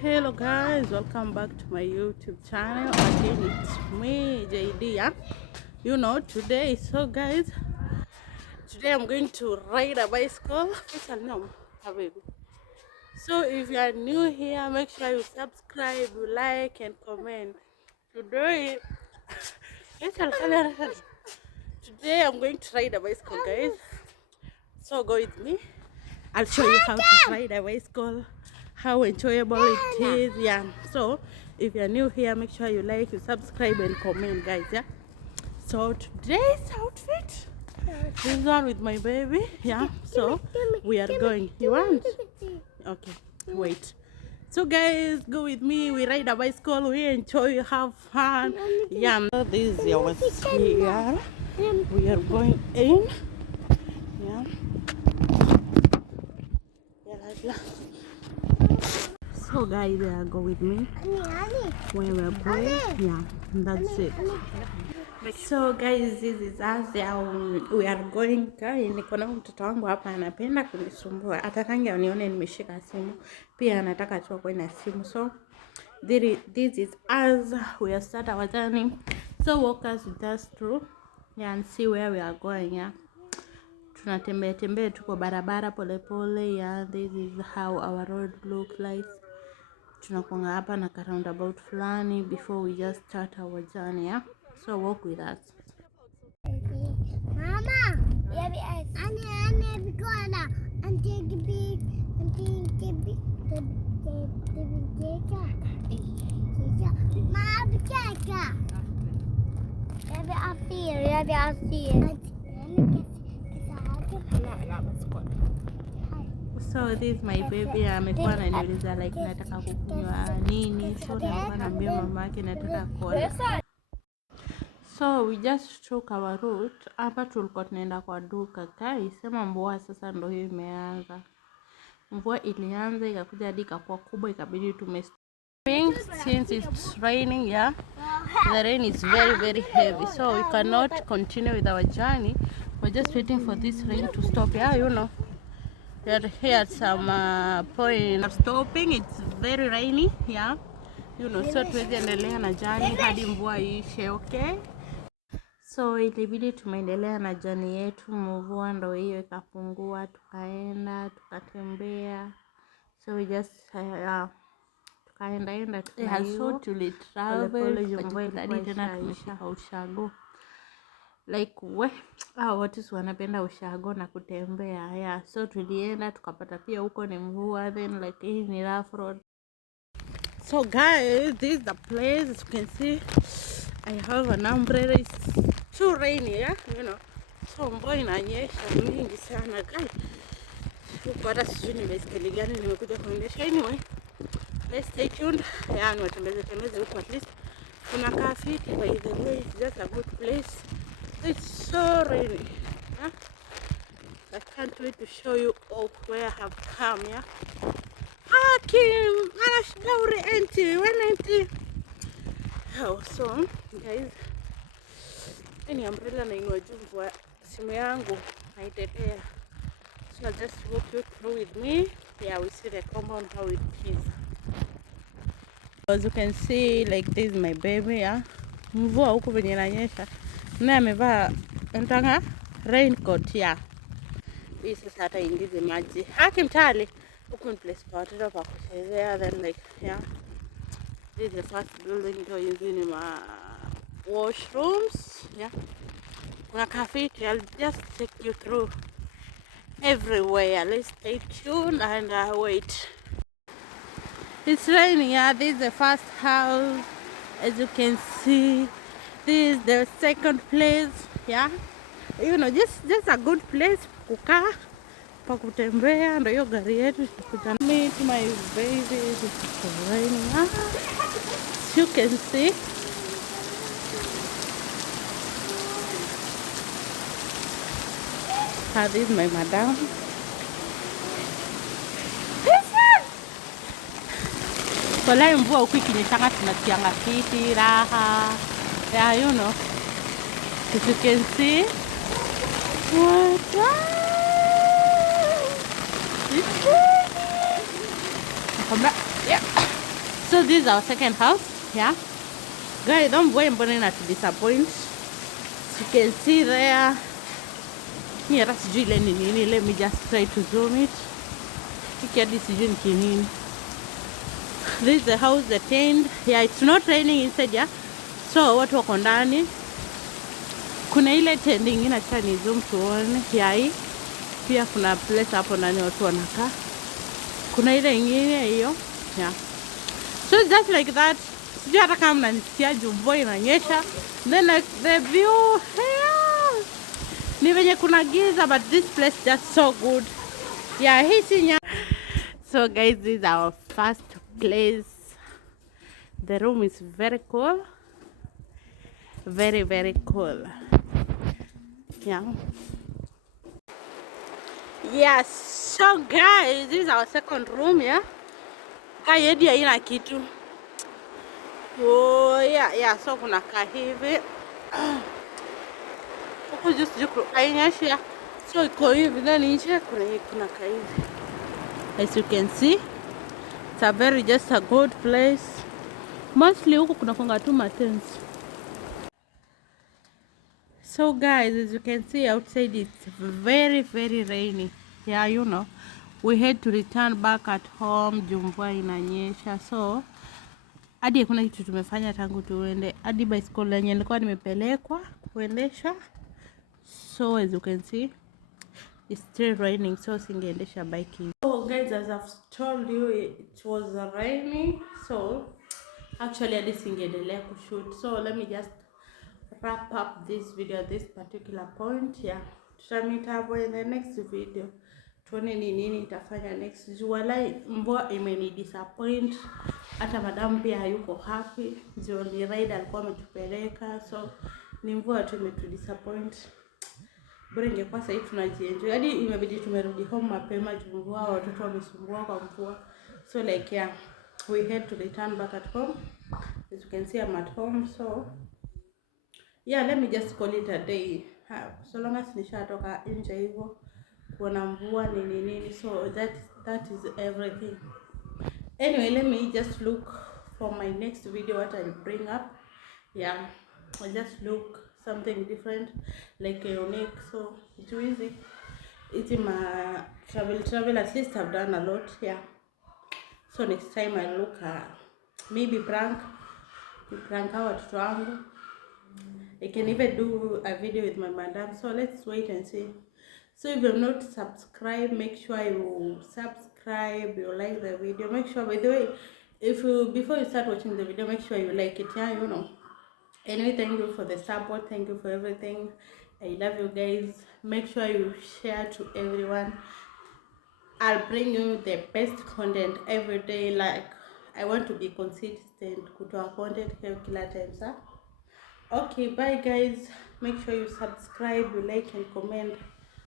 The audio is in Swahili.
Hello guys, welcome back to my YouTube channel. Again, it's me, JD. Yeah? Today. So guys, today I'm going to ride a bicycle. What's her name? Habibi. So if you are new here, make sure you subscribe, you like and comment. Today, today I'm going to ride a bicycle, guys. So go with me. I'll show you how to ride a bicycle, how enjoyable it is. Yeah. So if you're new here, make sure you like, you subscribe and comment, guys. Yeah. So today's outfit, this one with my baby. Yeah. So we are going. You want? Okay. Wait. So guys, go with me. We ride a bicycle. We enjoy, have fun. Yeah. So this is our here. We are going in. Yeah. So guys, go with me where we're going. Yeah, that's it. So guys, this is us. We are going. Niko na mtoto wangu hapa anapenda kunisumbua. Atakangi anione nimeshika simu. Pia anataka tu akuwe na simu. So this is us. We are start our journey. So walk us with us through. Yeah, and see where we are going. Yeah. Tunatembea tuko barabara pole pole. Yeah, this is how our road look like. Tunakuanga hapa na roundabout fulani before we just start our journey. Yeah? So walk with us. Mama, So this is my baby. Amekuwa ananiuliza like nataka kukunywa nini. So nilikuwa naambia mama yake nataka cola. So we just took our route. Hapa tulikuwa tunaenda kwa duka. Kai sema mvua sasa ndio hiyo imeanza. Mvua ilianza ikakuja hadi ikakuwa kubwa, ikabidi since it's raining. Yeah, the rain is very heavy, so we cannot continue with our journey. We're just waiting for this rain to stop. Yeah, we are here at some point of stopping. It's very rainy. Yeah, so tuwezi endelea na journey hadi mvua ishe. Okay, so ilibidi tumeendelea na journey yetu. Mvua ndo hiyo ikapungua, tukaenda tukatembea. So we just tukaenda so tulitravel hadi tena tumeshika ushago. Like watu wanapenda ushago na kutembea. Yeah, so tulienda tukapata pia huko ni mvua, then like hii ni rough road. So guys, this is the place. As you can see, I have an umbrella. It's too rainy. Yeah, so mvua inanyesha mingi sana guys. Hata sijui ni baiskeli gani nimekuja kuendesha. Anyway, let's stay tuned. Yeah, niwatembeze huko at least. Kuna cafe by the way. It's just a good place. It's so rainy. Huh? I can't wait to show you all where I have come. Yeah. Hakim, anashauri enti, wenenti. Oh, so guys, any umbrella na inua juu kwa simu yangu haitetea. So I'll just walk you through with me. Yeah, we see the compound how it is. As you can see, like this is my baby. Yeah, mvua huko venye inanyesha. Na amevaa entanga raincoat. Yeah, hii sasa hata ingize maji. Haki mtali huko ni place kwa watoto pa kuchezea. Then like yeah, this is the first building ndio hizi ma washrooms. Yeah, kuna cafe. I'll just take you through everywhere. Let's stay tuned and wait. It's raining. Yeah, this is the first house. As you can see, this is the second place. Yeah, just a good place kukaa pa kutembea. Ndio hiyo gari yetu itakuja. Meet my baby. It's raining. As you can see, this is my madam. Kwa mvua huku ikinyesha tunatianga kiti raha. Yeah, as you can see. Yeah. So this is our second house. Yeah, guys, don't go and to disappoint. You can see there. Here, that's Julie. Let me just try to zoom it. Look at this June. This is the house, the tent. Yeah, it's not raining inside. Yeah, so watu wako ndani. Kuna ile tent ingine, acha ni zoom tuone. Yeah, hii pia kuna place hapo ndani watu wanakaa. Kuna ile ingine hiyo. Yeah, so it's just like that. Sijui hata kama mnanisikia juu mvua inanyesha. Then like the view here. Ni venye kuna giza, but this place just so good. Yeah, hii si. So guys, this is our first place. The room is very cool. Very, very cool. Yeah. Yes. So guys, this is our second room. Yeah. Kayedi haina kitu. Oh yeah. So kuna kahivi. Huku just ainyesha. So iko hivi then nje kuna kahivi. As you can see, it's a very just a good place. Mostly huku kuna konga tu matents. So guys, as you can see outside, it's very, very rainy. Yeah, you know, we had to return back at home. Mvua inanyesha. So hadi kuna kitu tumefanya tangu tuende. Hadi bicycle yenyewe nilikuwa nimepelekwa kuendesha. So as you can see, it's still raining, so singeendesha biking. So guys, as I've told you, it was raining, so actually I didn't singeendelea kushoot. So let me just wrap up this video at this particular point. Yeah, tutamit hapo in the next video. Tuone ni nini nitafanya next. Jualai mvua imeni disappoint. Hata madam pia hayuko happy. Jioni ride alikuwa ametupeleka, so ni mvua tu imetu disappoint. Bora ingekuwa sasa hivi tunajienjoy. Hadi imebidi tumerudi home mapema juu mvua, watoto wamesumbua kwa mvua. So like yeah, we had to return back at home. As you can see, I'm at home. So yeah, let me just call it a day. So long as nishatoka nje hivyo kuona mvua nini. So that is everything. Anyway, let me just look for my next video what I'll bring up. Yeah, I'll just look something different, like unique. So it's easy. It's in my travel. At least I've done a lot. Yeah. So next time I look maybe prank hawa watoto wangu. I can even do a video with my madam. So let's wait and see. So if you're not subscribed, make sure you subscribe, you like the video. Make sure, by the way, before you start watching the video, make sure you like it. Yeah, you know. Anyway, thank you for the support. Thank you for everything. I love you guys. Make sure you share to everyone. I'll bring you the best content every day. Like, I want to be consistent. Kutoa content kila time, sir. Okay, bye guys. Make sure you subscribe, you like and comment.